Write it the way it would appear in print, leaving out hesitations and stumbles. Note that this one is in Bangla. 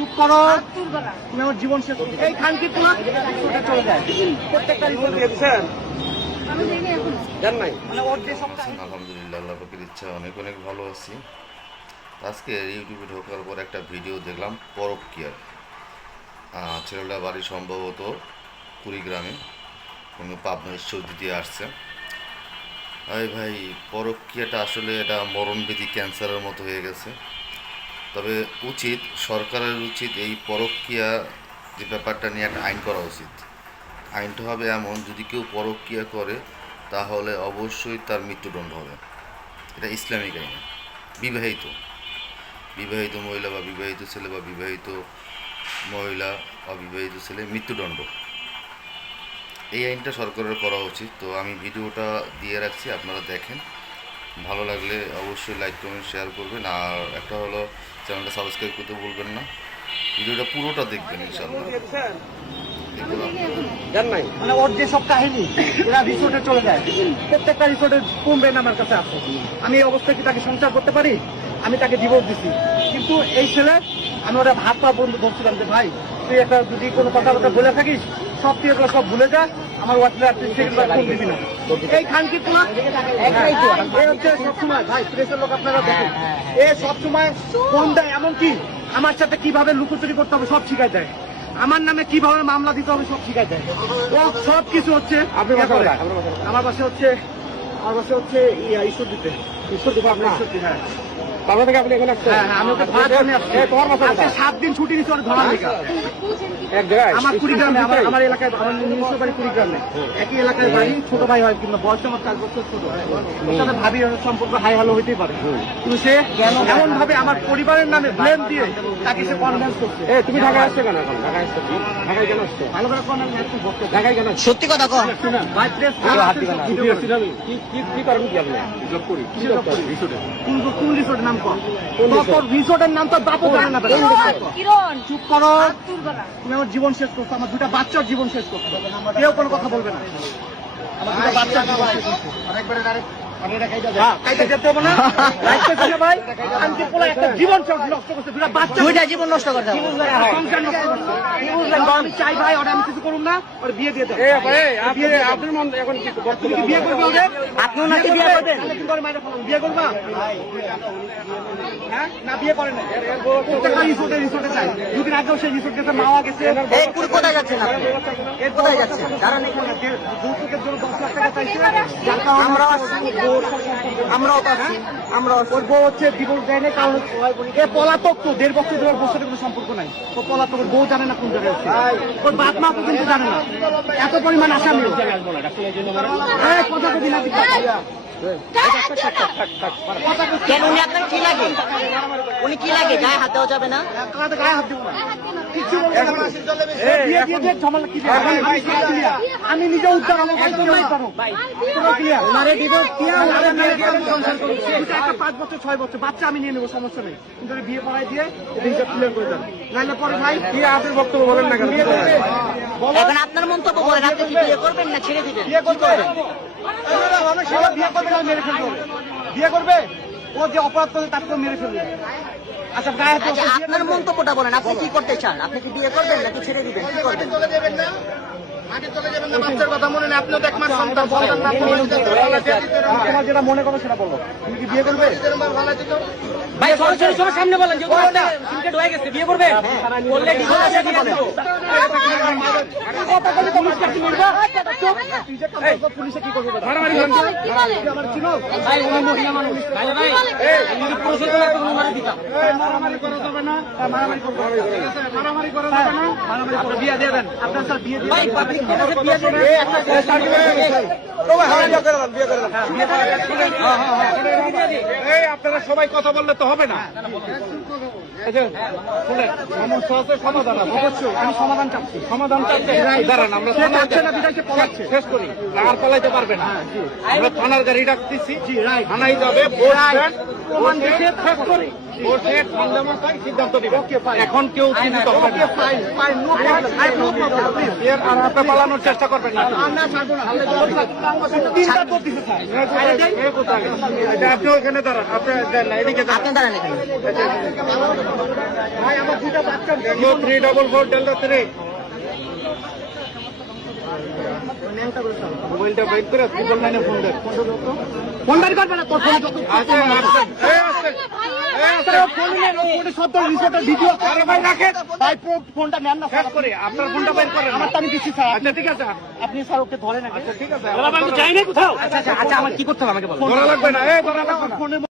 চুপ করো, তুমি আমার জীবন শেষ করো। এই খানকি তোমার চলে যায় প্রত্যেকটা রিপোর্ট দিয়েছেন জান নাই মানে ওর যে সব আলহামদুলিল্লাহ, আল্লাহ পাকের ইচ্ছা অনেক অনেক ভালো আছি। আজকে ইউটিউবে ঢোকার পর একটা ভিডিও দেখলাম পরকীয়ার। ছেলেটা বাড়ি সম্ভবত কুড়িগ্রামে, কোনো পাবনা ঈশ্বরদী দিয়ে আসছে। ভাই পরকীয়াটা আসলে এটা মরণব্যাধি, ক্যান্সারের মতো হয়ে গেছে। তবে সরকারের উচিত এই পরকীয়া যে ব্যাপারটা নিয়ে একটা আইন করা উচিত। আইনটা হবে এমন, যদি কেউ পরকীয়া করে তাহলে অবশ্যই তার মৃত্যুদণ্ড হবে। এটা ইসলামিক আইন। বিবাহিত মহিলা বা বিবাহিত ছেলে বা বিবাহিত মহিলা অবিবাহিত ছেলে মৃত্যুদণ্ড, এই আইনটা সরকারের করা উচিত। তো আমি ভিডিওটা দিয়ে রাখছি, আপনারা দেখেন। ভালো লাগলে অবশ্যই লাইক কমেন্ট শেয়ার করবেন, আর একটা হলো চ্যানেলটা সাবস্ক্রাইব করতে ভুলবেন না। ভিডিওটা পুরোটা দেখবেন ইনশাআল্লাহ। জান নাই মানে ওর যে সব কাহিনী, এরা রিসোর্টে চলে যায়, প্রত্যেকটা রিসোর্টে কমবেন আমার কাছে আসে। আমি এই অবস্থায় কি তাকে সংসার করতে পারি? আমি তাকে ডিভোর্স দিছি, কিন্তু এই ছেলে আমি ওরা ভাত পা বন্ধু ধরছিলাম যে ভাই তুই একটা যদি কোনো কথাবার্তা বলে থাকিস সব তুই এগুলো সব ভুলে যা, আমার হোয়াটসঅ্যাপ তুই সেকেন্ডবার ফোন দিবি না। এই খানকি তোমার সবসময় ভাই প্রেসের লোক আপনারা দেখেন, এ সবসময় ফোন দেয়, এমনকি আমার সাথে কিভাবে লুকোচুরি করতে হবে সব শিখাই দেয়, আমার নামে কিভাবে মামলা দিতে হবে সব শিখাই দেয়। ও সব কিছু হচ্ছে আমার বাসা হচ্ছে ঈশ্বরদীতে। আপনার হ্যাঁ তারপর থেকে আপনি এখানে আসছেন? হ্যাঁ, আমি ওকে ধরার জন্য আসছি। 7 দিন ছুটি নিচ্ছি ওর ধরার লেগে। এক জায়গায় আমার কুড়িগ্রামে, আমার এলাকায়, আমার নিজস্ব বাড়ি কুড়িগ্রামে। একই এলাকায় বাড়ি, ছোট ভাই হয় কিন্তু বয়স আমার 4 বছর ছোট। ওর সাথে ভাবি সম্পর্ক হাই হ্যালো হইতেই পারে, কিন্তু সে এমন ভাবে আমার পরিবারের নামে ব্লেম দিয়ে তাকে সে কনভিন্স করছে। তুমি ঢাকায় আসছো কেন? এখন ঢাকায় আসছো, ঢাকায় কেন আসছো? ভালো করে ঢাকায় কেন? সত্যি কথা কও ভাই। প্রেস কি করেন কি আপনি? জব করি। কি জব করি? রিসোর্টে। কোন রিসোর্টের নাম কর? তোর রিসোর্টের নাম তো বাপও জানে না। কিরণ চুপ করো, তুমি আমার জীবন শেষ করছো, আমার 2টা বাচ্চার জীবন শেষ করছো। কেউ কোনো কথা বলবে না, আমার 2টা বাচ্চার জীবন শেষ করছো। আরেকবারে ডাইরেক্ট জীবন নষ্ট করতে আমি চাই ভাই, ওরা আমি কিছু করুন না, ওর বিয়ে দিয়ে দেন। বিয়ে করবে ওদের, আপনিও নাকি বিয়ে করবেন? বিয়ে করবা না? বিয়ে করে না, রিসোর্টে চাই। 2 দিন আগেও সেই রিসোর্ট গেছে, মাওয়া গেছে। কোথায় যাচ্ছেন? কোথায় যাচ্ছেন? যৌতুকের জন্য 10 লাখ টাকা চাইছে, যার কারণে আমরাও ওর বউ হচ্ছে ডিভোর্স দেয় না, কারণ এ পলাতক। তো 1.5 বছর ধরে ওর সাথে কোনো সম্পর্ক নাই, ও পলাতক। ওর বউ জানে না কোন জায়গায় আছে, ওর বাপ মা তো কিন্তু জানে না। এত পরিমাণ আসামি কথা কবি না। কেন উনি আপনার কি লাগে? উনি কি লাগে? গায়ে হাত দেওয়া যাবে না? গায়ে হাত দেবো না, আমি নিজে উদ্ধার হবো। 5 বছর 6 বছর বাচ্চা আমি নিয়ে নেবো, সমস্যা নেই, কিন্তু বিয়ে পড়াই দিয়ে হিসাব ক্লিয়ার করে দেন। নাহলে পরে ভাই কি আপনার বক্তব্য বলেন না কেন? এখন আপনার মন্তব্য বলেন, আপনি কি বিয়ে করবেন না ছেড়ে দিবেন? বিয়ে করবে, বিয়ে করবে না মেরে ফেলবে। বিয়ে করবে, ও যে অপরাধ করে তাকে মেরে ফেলবে। আচ্ছা গায়ে আপনার মন্তব্যটা বলেন, আপনি কি করতে চান? আপনি কি বিয়ে করবেন নাকি ছেড়ে দিবেন? কি করবেন? বাচ্চার কথা মনে নেই, আপনিও দেখ মাস সন্তান তোমার যেটা মনে করো সেটা বলো। তুমি কি বিয়ে করবে? ভাই সরাসরি সবার সামনে বলেন, হয়ে গেছে বিয়ে করবে বললে পুলিশে কি করবে? মারামারি করা যাবে না, মারামারি করা যাবে না, মারামারি বিয়ে দিয়ে দেন। আপনার স্যার বিয়ে দিয়ে আপনারা সবাই কথা বললে তো হবে না। সমস্যা আছে, সমাধান অবশ্যই আমি সমাধান চাচ্ছি। সমাধান চাচ্ছি, দাঁড়ান আমরা শেষ করি। আর পালাইতে পারবে না, আমরা থানার গাড়ি ডাকতেছি, থানায় যাবে, প্রমাণ দেখে শেষ করে সিদ্ধান্ত দিবে। এখন কেউ চিন্তিত হবে না। আর আপনি পালানোর চেষ্টা করবেন না। চিন্তা করতেছে স্যার। আপনি ওখানে দাঁড়ান, আপনি দেন না, এদিকে দাঁড়ান। ভাই আমার দুটা বাচ্চা 344 ডেল্টা 3 মোবাইলটা বাইক করে 999 ফোন দেন। ফোন বের করবে না, তোর ফোন যত ফোনটা নেন না স্যার করে আপনার ফোনটা বের করেন। আমার তো আমি দিচ্ছি স্যার। আচ্ছা ঠিক আছে, আপনি স্যার ওকে ধরেন। আচ্ছা ঠিক আছে, আমি যাই না কোথাও। আচ্ছা আমার কি করতে হবে আমাকে বলুন। ধরা লাগবে না, ধরা লাগবে না।